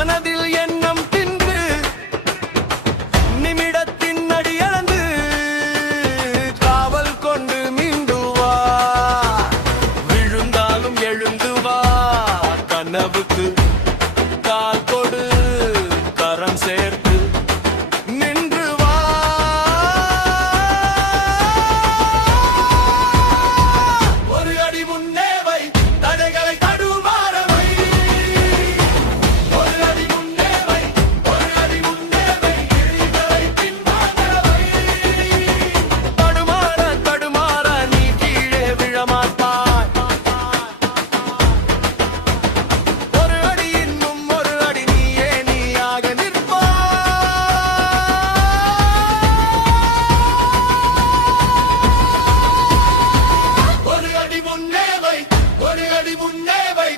மனதில் எண்ணம் தின்று நிமிடத்தின் அடியளந்து காவல் கொண்டு மீண்டு வா. விழுந்தாலும் எழுந்து வா. கனவுக்கு கால் கொடு, கரம் சேர்த்து நின்று வா. ஒரு அடி முன்னே வை, தடைகளை தடுமாற வை. ஒரு அடி முன்னே வை, ஒரு அடி முன்னே வை, எதிரிகளை பின்வாங்க வை. தடுமாற தடுமாற நீ கீழே விழமாட்டாய். ஒரு அடி இன்னும் ஒரு அடி நீயே நீயாக நிற்பாய். ஒரு அடி முன்னே வை, ஒரு அடி முன்னே வை.